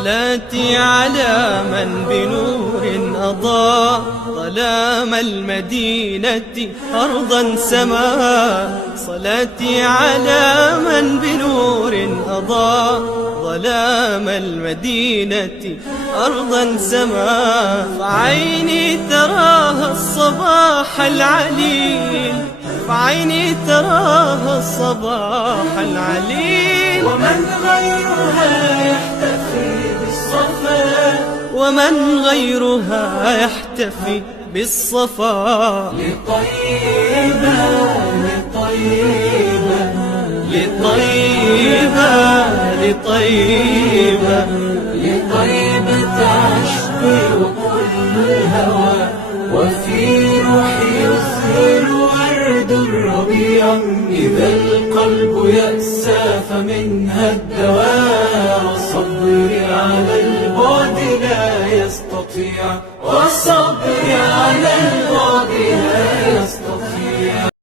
صلاتي على من بنور أضاء ظلام المدينة أرضا سماء. صلاتي على من بنور أضاء ظلام المدينة أرضا سماء. فعيني تراها الصباح العليل، فعيني تراها الصباح العليل. ومن غيرها يحتفي بالصفا، ومن غيرها يحتفي بالصفا. لطيبة لطيبة لطيبة لطيبة لطيبة عشقي وكل الهوى، وفي روحي يزهر ورد الربيع. إذا القلب يأسى فمنها الدواء، وصبري على البعد لا يستطيع، وصبري على البعد